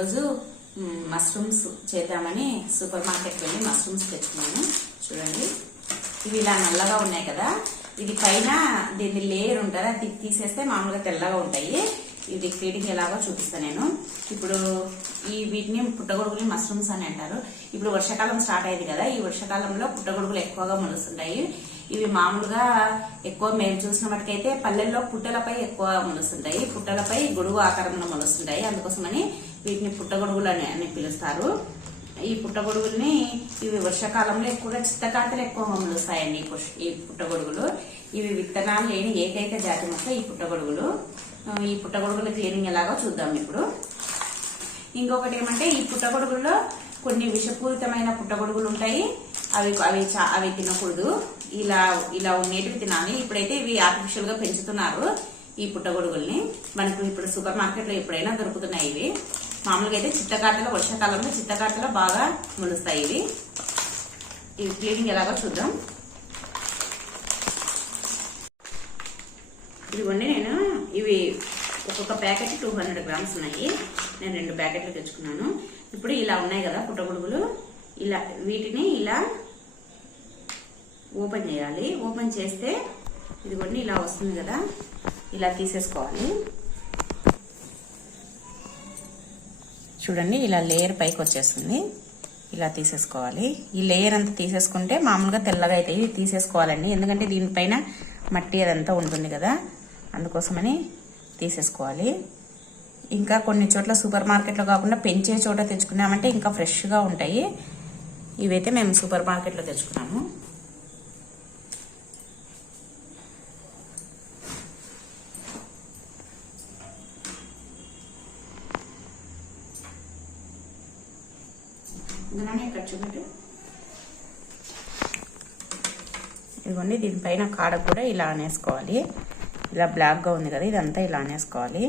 ఈరోజు మష్రూమ్స్ చేద్దామని super market వెళ్ళి మష్రూమ్స్ తెచ్చుకున్నాను. చూడండి. ఇవి ఇలా నల్లగా ఉన్నాయి కదా. ఇది పైన దీని లేయర్ ఉంటుంది. అది తీసేస్తే మామూలుగా తెల్లగా ఉంటాయి. ఇది క్రీడింగ్ ఎలాగో చూపిస్తాను నేను. ఇప్పుడు ఈ వీటిని పుట్టగొడుగులు మష్రూమ్స్ అని అంటారు. ఇప్పుడు వర్షాకాలం స్టార్ట్ అయ్యేది కదా. ఈ వర్షాకాలంలో పుట్టగొడుగులు ఎక్కువగా మొలుస్తుంటాయి. ఇవి మామూలుగా ఎక్కువ మేము చూసిన మటుకైతే పల్లెల్లో పుట్టలపై ఎక్కువ మొలుస్తుంటాయి. పుట్టలపై గొడుగు ఆకారంలో మొలుస్తుంటాయి. అందుకోసమని వీటిని పుట్టగొడుగులు అని అని పిలుస్తారు. ఈ పుట్టగొడుగుల్ని ఇవి వర్షాకాలంలో ఎక్కువగా చిత్తకాంతలు ఎక్కువ మొలుస్తాయండి ఈ పుష్- ఈ పుట్టగొడుగులు. ఇవి విత్తనాలు లేని ఏకైక జాతి మొక్క ఈ పుట్టగొడుగులు. ఈ పుట్టగొడుగుల క్లీనింగ్ ఎలాగో చూద్దాం ఇప్పుడు. ఇంకొకటి ఏమంటే ఈ పుట్టగొడుగుల్లో కొన్ని విషపూరితమైన పుట్టగొడుగులు ఉంటాయి. అవి అవి చా- అవి తినకూడదు. ఇలా ఇలా ఉండేటివి తినాలి. ఇప్పుడైతే ఇవి ఆర్టిఫిషియల్గా పెంచుతున్నారు ఈ పుట్టగొడుగుల్ని. మనకు ఇప్పుడు సూపర్ మార్కెట్లో ఎప్పుడైనా దొరుకుతున్నాయి ఇవి. మామూలుగా అయితే చిత్తకాటలో వర్షాకాలంలో చిత్తకాటలో బాగా మొలుస్తాయి ఇవి. ఇవి క్లీనింగ్ ఎలాగో చూద్దాం. ఇదిగోండి నేను ఇవి ఒక్కొక్క ప్యాకెట్ టూ హండ్రెడ్ గ్రామ్స్ ఉన్నాయి. నేను రెండు ప్యాకెట్లు తెచ్చుకున్నాను. ఇప్పుడు ఇలా ఉన్నాయి కదా పుట్టగొడుగులు ఇలా వీటిని ఇలా ఓపెన్ చేయాలి. ఓపెన్ చేస్తే ఇదిగోండి ఇలా వస్తుంది కదా. ఇలా తీసేసుకోవాలి. చూడండి ఇలా లేయర్ పైకి వచ్చేస్తుంది. ఇలా తీసేసుకోవాలి. ఈ లేయర్ అంతా తీసేసుకుంటే మామూలుగా తెల్లగా అయితే ఇది తీసేసుకోవాలండి. ఎందుకంటే దీనిపైన మట్టి అదంతా ఉంటుంది కదా. అందుకోసమని తీసేసుకోవాలి. ఇంకా కొన్ని చోట్ల సూపర్ మార్కెట్లో కాకుండా పెంచే చోట తెచ్చుకున్నామంటే ఇంకా ఫ్రెష్గా ఉంటాయి. ఇవైతే మేము సూపర్ మార్కెట్లో తెచ్చుకున్నాము. ఇందులోనే ఇదిగోండి దీనిపైన కాడ కూడా ఇలా అనేసుకోవాలి. ఇలా బ్లాక్గా ఉంది కదా ఇదంతా ఇలా అనేసుకోవాలి.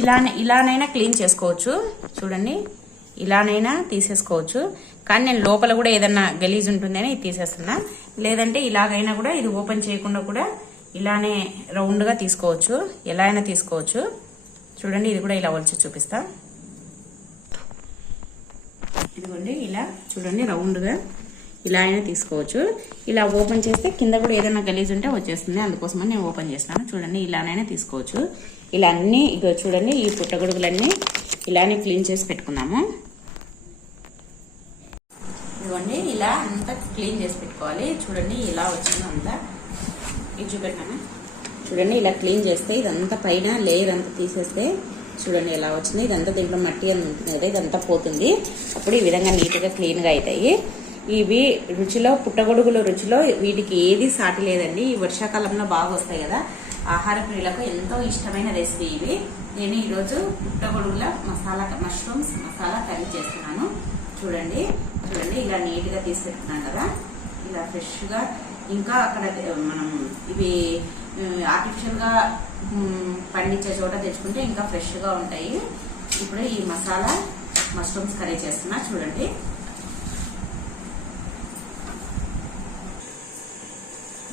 ఇలానే ఇలానైనా క్లీన్ చేసుకోవచ్చు. చూడండి ఇలానైనా తీసేసుకోవచ్చు. కానీ నేను లోపల కూడా ఏదన్నా గలీజ్ ఉంటుందని ఇది తీసేస్తున్నా. లేదంటే ఇలాగైనా కూడా ఇది ఓపెన్ చేయకుండా కూడా ఇలానే రౌండ్గా తీసుకోవచ్చు. ఎలా అయినా తీసుకోవచ్చు. చూడండి ఇది కూడా ఇలా వచ్చి చూపిస్తా. ఇదిగోండి ఇలా చూడండి రౌండ్గా ఇలా అయినా తీసుకోవచ్చు. ఇలా ఓపెన్ చేస్తే కింద కూడా ఏదైనా గలీజ్ ఉంటే వచ్చేస్తుంది. అందుకోసమని నేను ఓపెన్ చేస్తాను. చూడండి ఇలానైనా తీసుకోవచ్చు. ఇలా అన్ని ఇగో చూడండి ఈ పుట్టగొడుగులన్నీ ఇలానే క్లీన్ చేసి పెట్టుకున్నాము ఇదిగోండి ఇలా అంతా క్లీన్ చేసి పెట్టుకోవాలి. చూడండి ఇలా వచ్చింది అంతా ఇది చూపెట్టాను చూడండి ఇలా క్లీన్ చేస్తే ఇదంతా పైన లేయర్ అంతా తీసేస్తే చూడండి ఎలా వచ్చింది. ఇదంతా దీంట్లో మట్టి అని ఉంటుంది కదా ఇదంతా పోతుంది. అప్పుడు ఈ విధంగా నీట్గా క్లీన్గా అవుతాయి. ఇవి రుచిలో పుట్టగొడుగుల రుచిలో వీటికి ఏది సాటి లేదండి. ఈ వర్షాకాలంలో బాగా వస్తాయి కదా. ఆహార ప్రియులకు ఎంతో ఇష్టమైన రెసిపీ ఇవి. నేను ఈరోజు పుట్టగొడుగుల మసాలా మష్రూమ్స్ మసాలా కర్రీ చేస్తున్నాను. చూడండి చూడండి ఇలా నీట్గా తీసి పెట్టుకున్నాను కదా. ఇలా ఫ్రెష్గా. ఇంకా అక్కడ మనం ఇవి ఆర్టిఫిషియల్గా పండించే చోట తెచ్చుకుంటే ఇంకా ఫ్రెష్గా ఉంటాయి. ఇప్పుడు ఈ మసాలా మష్రూమ్స్ కర్రీ చేస్తున్నా చూడండి.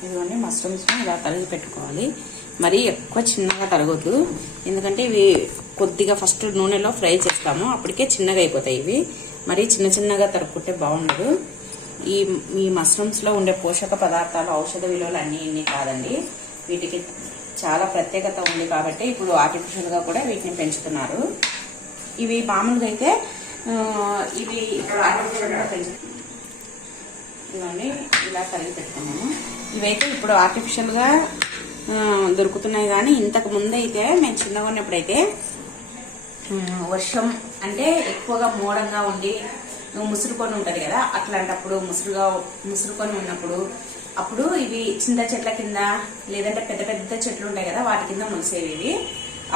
ఇదిగోండి మష్రూమ్స్ ఇలా తరిగి పెట్టుకోవాలి. మరీ ఎక్కువ చిన్నగా తరగొద్దు. ఎందుకంటే ఇవి కొద్దిగా ఫస్ట్ నూనెలో ఫ్రై చేస్తాము. అప్పటికే చిన్నగా అయిపోతాయి ఇవి. మరీ చిన్న చిన్నగా తరుక్కుంటే బాగుండదు. ఈ ఈ మష్రూమ్స్లో ఉండే పోషక పదార్థాలు ఔషధ విలువలు అన్నీ ఇన్ని కాదండి. వీటికి చాలా ప్రత్యేకత ఉంది కాబట్టి ఇప్పుడు ఆర్టిఫిషియల్గా కూడా వీటిని పెంచుతున్నారు. ఇవి మామూలుగా అయితే ఇవి ఇప్పుడు ఆర్టిఫిషియల్గా పెంచు ఇవన్నీ ఇలా కలిగి పెట్టుకున్నాము. ఇవైతే ఇప్పుడు ఆర్టిఫిషియల్గా దొరుకుతున్నాయి కానీ ఇంతకు ముందు అయితే మేము చిన్నగా ఉన్నప్పుడైతే వర్షం అంటే ఎక్కువగా మోడంగా ఉండి ముసురుకొని ఉంటది కదా అట్లాంటప్పుడు ముసురుగా ముసురుకొని ఉన్నప్పుడు అప్పుడు ఇవి చింత చెట్ల కింద లేదంటే పెద్ద పెద్ద చెట్లు ఉంటాయి కదా వాటి కింద ములిసేవి ఇవి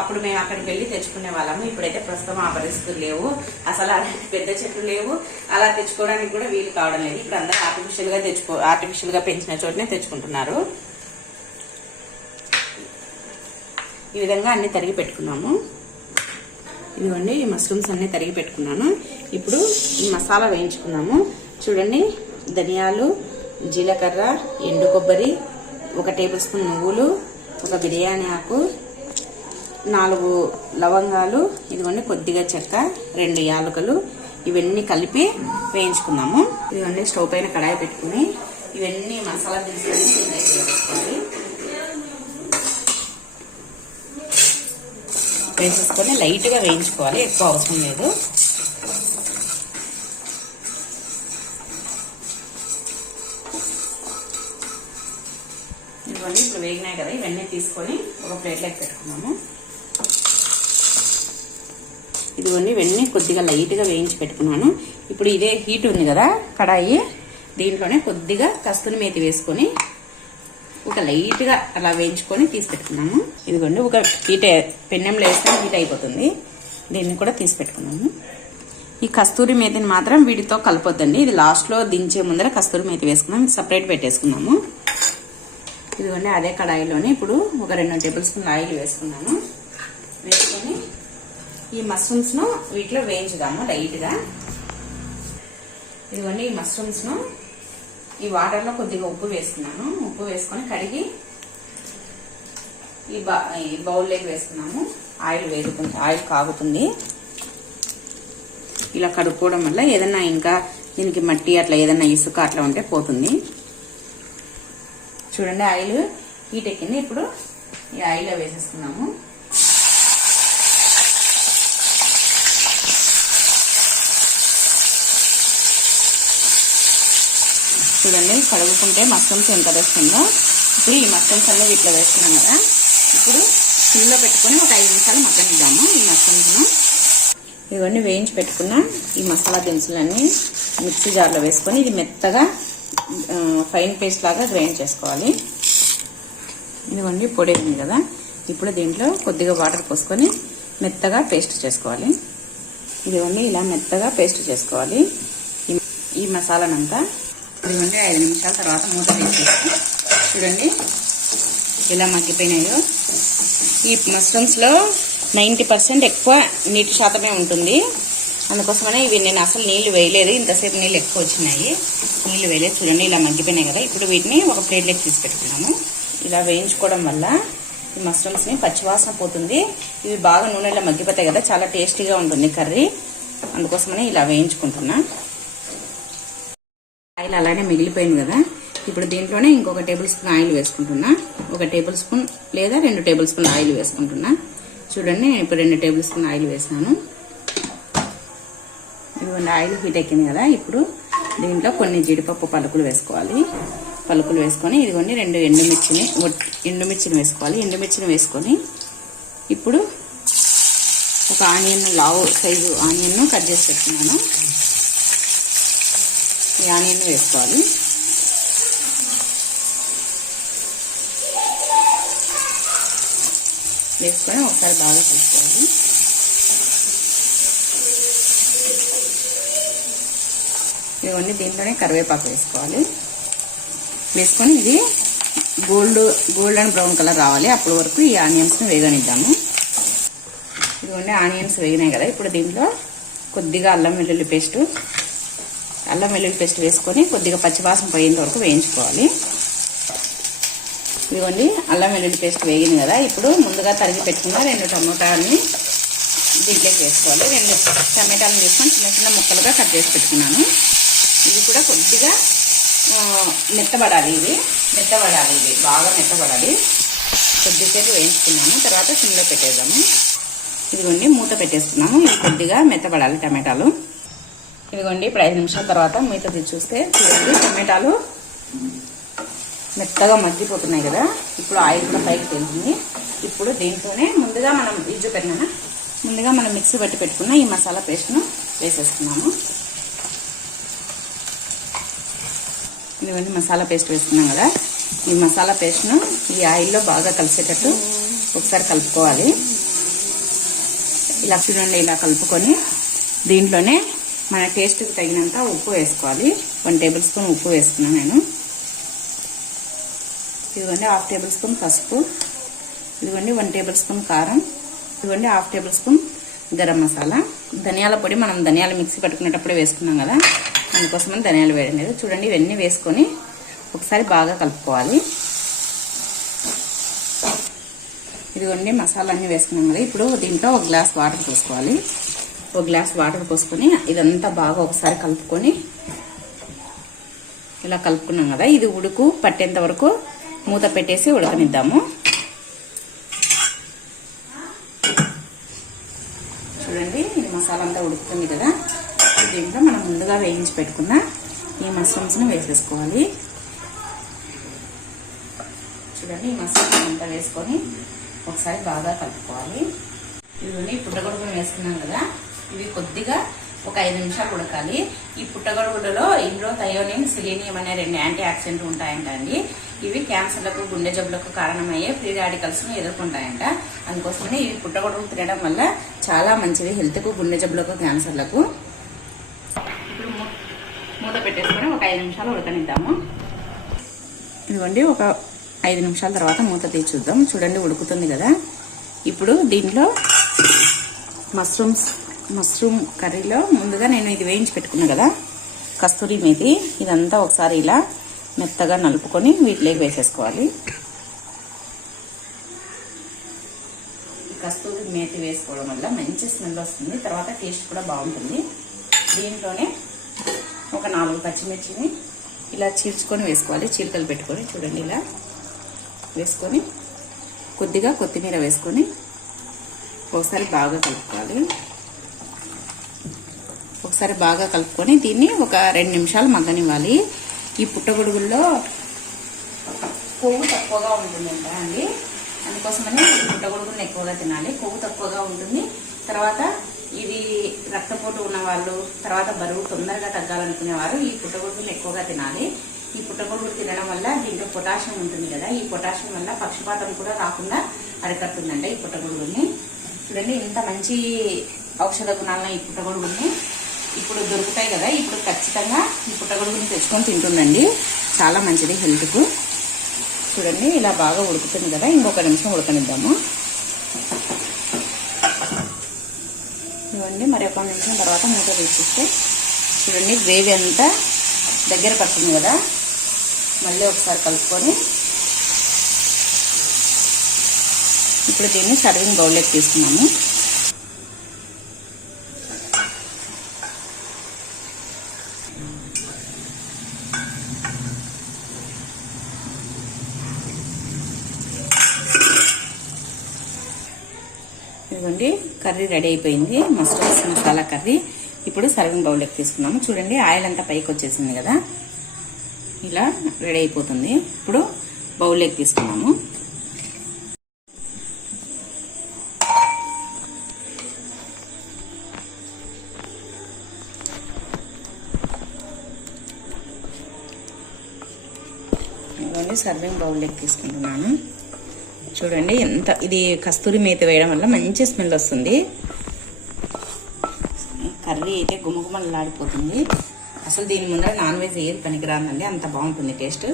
అప్పుడు మేము అక్కడికి వెళ్ళి తెచ్చుకునే వాళ్ళము. ఇప్పుడైతే ప్రస్తుతం ఆ పరిస్థితులు లేవు. అసలు పెద్ద చెట్లు లేవు. అలా తెచ్చుకోవడానికి కూడా వీలు కావడం లేదు. ఇప్పుడు అందరూ ఆర్టిఫిషియల్గా తెచ్చుకో ఆర్టిఫిషియల్గా పెంచిన చోటనే తెచ్చుకుంటున్నారు. ఈ విధంగా అన్ని తరిగి పెట్టుకున్నాము. ఇదిగోండి ఈ మష్రూమ్స్ అన్ని తరిగి పెట్టుకున్నాను. ఇప్పుడు ఈ మసాలా వేయించుకున్నాము. చూడండి ధనియాలు జీలకర్ర ఎండు కొబ్బరి ఒక టేబుల్ స్పూన్ నువ్వులు ఒక బిర్యానీ ఆకు నాలుగు లవంగాలు ఇదిగోండి కొద్దిగా చెక్క రెండు యాలకులు ఇవన్నీ కలిపి వేయించుకున్నాము. ఇదిగోండి స్టవ్ పైన కడాయి పెట్టుకుని ఇవన్నీ మసాలా తీసుకొని వేసుకోవాలి వేసేసుకొని లైట్గా వేయించుకోవాలి ఎక్కువ అవసరం లేదు. తీసుకొని ఒక ప్లేట్లోకి పెట్టుకున్నాము. ఇదిగోండి ఇవన్నీ కొద్దిగా లైట్గా వేయించి పెట్టుకున్నాను. ఇప్పుడు ఇదే హీట్ ఉంది కదా కడాయి. దీంట్లోనే కొద్దిగా కస్తూరి మేతి వేసుకొని ఒక లైట్గా అలా వేయించుకొని తీసి పెట్టుకున్నాము. ఇదిగోండి ఒక హీట్ పెన్నెంలో వేస్తే హీట్ అయిపోతుంది. దీన్ని కూడా తీసి పెట్టుకున్నాము. ఈ కస్తూరి మేతిని మాత్రం వీటితో కలపొద్దండి. ఇది లాస్ట్లో దించే ముందర కస్తూరి మేతి వేసుకున్నాం సపరేట్ పెట్టేసుకున్నాము. ఇదిగోండి అదే కడాయిలోనే ఇప్పుడు ఒక రెండు టేబుల్ స్పూన్ ఆయిల్ వేసుకున్నాను. వేసుకొని ఈ మష్రూమ్స్ను వీటిలో వేయించుదాము లైట్గా ఇదిగోండి ఈ మష్రూమ్స్ను ఈ వాటర్లో కొద్దిగా ఉప్పు వేసుకున్నాను. ఉప్పు వేసుకొని కడిగి ఈ బౌ ఈ బౌల్లోకి వేసుకున్నాము. ఆయిల్ వేగుతుంది ఆయిల్ కాగుతుంది. ఇలా కడుక్కోవడం వల్ల ఏదన్నా ఇంకా దీనికి మట్టి అట్లా ఏదన్నా ఇసుక అట్లా ఉంటే పోతుంది. చూడండి ఆయిల్ హీట్ ఎక్కింది. ఇప్పుడు ఈ ఆయిల్ వేసేస్తున్నాము చూడండి కడుగుకుంటే మస్టమ్స్ ఎంత వేస్తుందో. ఇప్పుడు ఈ మస్టమ్స్ అన్నీ ఇట్లా వేస్తున్నాం కదా. ఇప్పుడు సిమ్లో పెట్టుకొని ఒక ఐదు నిమిషాలు మగ్గనిద్దాము ఈ మస్టమ్స్ను ఇవన్నీ వేయించి పెట్టుకున్న ఈ మసాలా దినుసులన్నీ మిక్సీ జార్లో వేసుకొని ఇది మెత్తగా ఫైన్ పేస్ట్ లాగా గ్రైండ్ చేసుకోవాలి. ఇదిగోండి పొడి ఉంది కదా. ఇప్పుడు దీంట్లో కొద్దిగా వాటర్ పోసుకొని మెత్తగా పేస్ట్ చేసుకోవాలి. ఇదిగోండి ఇలా మెత్తగా పేస్ట్ చేసుకోవాలి. ఈ- ఈ మసాలానంతా ఇదిగోండి ఐదు నిమిషాల తర్వాత మూత తీసేసి చూడండి ఇలా మగ్గిపోయినాయో. ఈ మష్రూమ్స్లో నైంటీ పర్సెంట్ ఎక్కువ నీటి శాతమే ఉంటుంది. అందుకోసమనే ఇవి నేను అసలు నీళ్ళు వేయలేదు. ఇంతసేపు నీళ్ళు ఎక్కువ వచ్చినాయి. నీళ్ళు వేయలేదు. చూడండి ఇలా మగ్గిపోయినాయి కదా. ఇప్పుడు వీటిని ఒక ప్లేట్లోకి తీసి పెట్టుకున్నాము. ఇలా వేయించుకోవడం వల్ల ఈ మష్రూమ్స్ని పచ్చివాసన పోతుంది. ఇవి బాగా నూనెలో మగ్గిపోతాయి కదా. చాలా టేస్టీగా ఉంటుంది కర్రీ. అందుకోసమనే ఇలా వేయించుకుంటున్నా. ఆయిల్ అలానే మిగిలిపోయింది కదా. ఇప్పుడు దీంట్లోనే ఇంకొక టేబుల్ స్పూన్ ఆయిల్ వేసుకుంటున్నా. ఒక టేబుల్ స్పూన్ లేదా రెండు టేబుల్ స్పూన్ ఆయిల్ వేసుకుంటున్నా. చూడండి నేను ఇప్పుడు రెండు టేబుల్ స్పూన్ ఆయిల్ వేసాను. ఇదిగోండి ఆయిల్ హీట్ ఎక్కింది కదా ఇప్పుడు దీంట్లో కొన్ని జీడిపప్పు పలుకులు వేసుకోవాలి. పలుకులు వేసుకొని ఇదిగోండి రెండు ఎండుమిర్చిని ఎండుమిర్చిని వేసుకోవాలి. ఎండుమిర్చిని వేసుకొని ఇప్పుడు ఒక ఆనియన్ లావు సైజు ఆనియన్ను కట్ చేసి పెట్టుకున్నాను. ఈ ఆనియన్ వేసుకోవాలి. వేసుకొని ఒకసారి బాగా కలుపుకోవాలి. ఇవన్నీ దీంట్లోనే కరివేపాకు వేసుకోవాలి. వేసుకొని ఇది gold gold and brown colour రావాలి. అప్పటి వరకు ఈ ఆనియన్స్ని వేగనిద్దాము. ఇదిగోండి ఆనియన్స్ వేగినాయి కదా. ఇప్పుడు దీంట్లో కొద్దిగా అల్లం వెల్లుల్లి పేస్ట్ అల్లం వెల్లుల్లి పేస్ట్ వేసుకొని కొద్దిగా పచ్చివాసన పోయేంత వరకు వేయించుకోవాలి. ఇదిగోండి అల్లం వెల్లుల్లి పేస్ట్ వేగింది కదా. ఇప్పుడు ముందుగా తరిగి పెట్టుకున్న రెండు టమోటాలని దీంట్లోకి వేసుకోవాలి. రెండు టమాటాలను తీసుకొని చిన్న చిన్న ముక్కలుగా కట్ చేసి పెట్టుకున్నాను. ఇది కూడా కొద్దిగా మెత్తబడాలి ఇది మెత్తబడాలి ఇది బాగా మెత్తబడాలి. కొద్దిసేపు వేయించుకున్నాము. తర్వాత సిమ్లో పెట్టేద్దాము. ఇదిగోండి మూత పెట్టేసుకున్నాము ఇది కొద్దిగా మెత్తబడాలి టమాటాలు. ఇదిగోండి ఇప్పుడు ఐదు నిమిషాల తర్వాత మూత చూస్తే చూడండి టమాటాలు మెత్తగా మగ్గిపోతున్నాయి కదా. ఇప్పుడు ఆయిల్ కూడా పైకి తెలిసింది ఇప్పుడు దీంట్లోనే ముందుగా మనం ఇజ్జు పెట్టినా ముందుగా మనం మిక్సీ పట్టి పెట్టుకున్న ఈ మసాలా పేస్ట్ను వేసేసుకున్నాము ఇదిగోండి మసాలా పేస్ట్ వేసుకున్నాం కదా. ఈ మసాలా పేస్ట్ను ఈ ఆయిల్లో బాగా కలిసేటట్టు ఒకసారి కలుపుకోవాలి. ఇలా చూడండి ఇలా కలుపుకొని దీంట్లోనే మన టేస్ట్కి తగినంత ఉప్పు వేసుకోవాలి. వన్ టేబుల్ స్పూన్ ఉప్పు వేసుకున్నాను నేను. ఇదిగోండి హాఫ్ టేబుల్ స్పూన్ పసుపు. ఇదిగోండి వన్ టేబుల్ స్పూన్ కారం. ఇదిగోండి half tablespoon garam masala. ధనియాల పొడి మనం ధనియాల మిక్సీ పట్టుకునేటప్పుడే వేసుకున్నాం కదా. అందుకోసమని ధనియాలు వేయడం లేదు చూడండి ఇవన్నీ వేసుకొని ఒకసారి బాగా కలుపుకోవాలి. ఇదిగోండి మసాలా అన్నీ వేసుకున్నాం కదా. ఇప్పుడు దీంట్లో ఒక గ్లాస్ వాటర్ పోసుకోవాలి. ఒక గ్లాస్ వాటర్ పోసుకొని ఇదంతా బాగా ఒకసారి కలుపుకొని ఇలా కలుపుకున్నాం కదా. ఇది ఉడుకు పట్టేంత వరకు మూత పెట్టేసి ఉడకనిద్దాము. చూడండి ఇది మసాలా అంతా ఉడుకుతుంది కదా. దీంట్లో మనం ముందుగా వేయించి పెట్టుకున్న ఈ మష్రూమ్స్ని వేసేసుకోవాలి. చూడండి ఈ మష్రూమ్స్ అంతా వేసుకొని ఒకసారి బాగా కలుపుకోవాలి. ఇవన్నీ పుట్టగొడుగులు వేసుకున్నాం కదా ఇవి కొద్దిగా ఒక ఐదు నిమిషాలు ఉడకాలి. ఈ పుట్టగొడుగులలో ఇందులో థయోనియం సిలీనియం అనే రెండు యాంటీ ఆక్సిడెంట్ ఉంటాయంట అండి. ఇవి క్యాన్సర్లకు గుండె జబ్బులకు కారణమయ్యే ఫ్రీ రాడికల్స్ను ఎదుర్కొంటాయంట. అందుకోసమే ఇవి పుట్టగొడుగులు తినడం వల్ల చాలా మంచిది హెల్త్కు గుండె జబ్బులకు క్యాన్సర్లకు. మూత పెట్టేసుకొని ఒక ఐదు నిమిషాలు ఉడకనిద్దాము. ఇదిగోండి ఒక ఐదు నిమిషాల తర్వాత మూత తీసి చూద్దాం. చూడండి ఉడుకుతుంది కదా. ఇప్పుడు దీంట్లో మష్రూమ్స్ మష్రూమ్ కర్రీలో ముందుగా నేను ఇది వేయించి పెట్టుకున్నా కదా కస్తూరి మేతి. ఇదంతా ఒకసారి ఇలా మెత్తగా నలుపుకొని వీటిలోకి వేసేసుకోవాలి. కస్తూరి మేతి వేసుకోవడం వల్ల మంచి స్మెల్ వస్తుంది. తర్వాత టేస్ట్ కూడా బాగుంటుంది. దీంట్లోనే ఒక నాలుగు పచ్చిమిర్చిని ఇలా చీల్చుకొని వేసుకోవాలి. చీలికలు పెట్టుకొని చూడండి ఇలా వేసుకొని కొద్దిగా కొత్తిమీర వేసుకొని ఒకసారి బాగా కలుపుకోవాలి. ఒకసారి బాగా కలుపుకొని దీన్ని ఒక రెండు నిమిషాలు మగ్గనివ్వాలి. ఈ పుట్టగొడుగుల్లో కొవ్వు తక్కువగా ఉంటుందంట అండి. అందుకోసమని పుట్టగొడుగుని పుట్టగొడుగులను ఎక్కువగా తినాలి. కొవ్వు తక్కువగా ఉంటుంది. తర్వాత ఇది రక్తపోటు ఉన్న వాళ్ళు తర్వాత బరువు తొందరగా తగ్గాలనుకునేవారు ఈ పుట్టగొడుగులు ఎక్కువగా తినాలి. ఈ పుట్టగొడుగులు తినడం వల్ల దీంట్లో పొటాషియం ఉంటుంది కదా ఈ పొటాషియం వల్ల పక్షపాతం కూడా రాకుండా అరికడుతుందంట ఈ పుట్టగొడుగుల్ని. చూడండి ఇంత మంచి ఔషధ గుణాలను ఈ పుట్టగొడుగుల్ని ఇప్పుడు దొరుకుతాయి కదా ఇప్పుడు ఖచ్చితంగా ఈ పుట్టగొడుగుని తెచ్చుకొని తింటుందండి. చాలా మంచిది హెల్త్కు. చూడండి ఇలా బాగా ఉడుకుతుంది కదా ఇంకొక నిమిషం ఉడకనిద్దాము. ఇవ్వండి మరి ఒక నిమిషం తర్వాత మూత తీసిస్తే చూడండి గ్రేవీ అంతా దగ్గర పడుతుంది కదా. మళ్ళీ ఒకసారి కలుపుకొని ఇప్పుడు దీన్ని సర్వింగ్ బౌల్లోకి తీసుకున్నాము. ఇదిగోండి కర్రీ రెడీ అయిపోయింది. Mustards masala curry. ఇప్పుడు సర్వింగ్ బౌల్లోకి తీసుకున్నాము. చూడండి ఆయిల్ అంతా పైకి వచ్చేసింది కదా. ఇలా రెడీ అయిపోతుంది. ఇప్పుడు బౌల్లోకి తీసుకున్నాము. సర్వింగ్ బౌల్లోకి తీసుకుంటున్నాను. చూడండి ఎంత ఇది కస్తూరి మేత వేయడం వల్ల మంచి స్మెల్ వస్తుంది. కర్రీ అయితే గుమగుమలాడిపోతుంది. అసలు దీని ముందర నాన్ వెజ్ ఏది పనికిరాదండి అంత బాగుంటుంది టేస్ట్.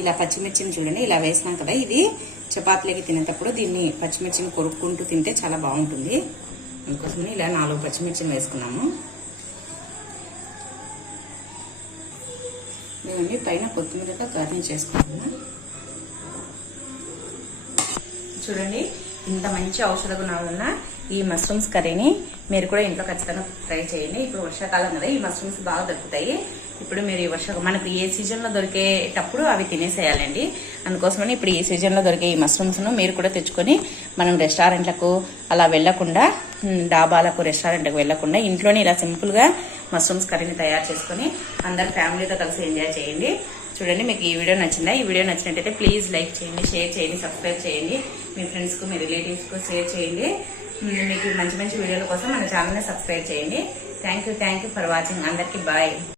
ఇలా పచ్చిమిర్చిని చూడండి ఇలా వేసినాం కదా ఇది చపాతీలకి తినేటప్పుడు దీన్ని పచ్చిమిర్చిని కొరుక్కుంటూ తింటే చాలా బాగుంటుంది. అందుకోసమని ఇలా నాలుగు పచ్చిమిర్చిని వేసుకున్నాము. ఇదిగోండి పైన కొత్తిమీరతో గార్నిష్ చేసుకుంటున్నా. చూడండి ఇంత మంచి ఔషధ గుణాలు ఉన్న ఈ మష్రూమ్స్ కర్రీని మీరు కూడా ఇంట్లో ఖచ్చితంగా ట్రై చేయండి. ఇప్పుడు వర్షాకాలం కదా ఈ మష్రూమ్స్ బాగా దొరుకుతాయి. ఇప్పుడు మీరు ఈ వర్ష మనకు ఏ సీజన్లో దొరికేటప్పుడు అవి తినేసేయాలండి. అందుకోసమని ఇప్పుడు ఈ సీజన్లో దొరికే ఈ మష్రూమ్స్ను మీరు కూడా తెచ్చుకొని మనం రెస్టారెంట్లకు అలా వెళ్ళకుండా డాబాలకు రెస్టారెంట్లకు వెళ్ళకుండా ఇంట్లోనే ఇలా సింపుల్గా మష్రూమ్స్ కర్రీని తయారు చేసుకొని అందరు ఫ్యామిలీతో కలిసి ఎంజాయ్ చేయండి. చూడండి మీకు ఈ వీడియో నచ్చిందా? ఈ వీడియో నచ్చినట్టయితే ప్లీజ్ లైక్ చేయండి షేర్ చేయండి సబ్స్క్రైబ్ చేయండి. మీ ఫ్రెండ్స్కు మీ రిలేటివ్స్కు షేర్ చేయండి. మీకు మంచి మంచి వీడియోల కోసం మన ఛానల్ని సబ్స్క్రైబ్ చేయండి. Thank you thank you for watching. అందరికీ బాయ్.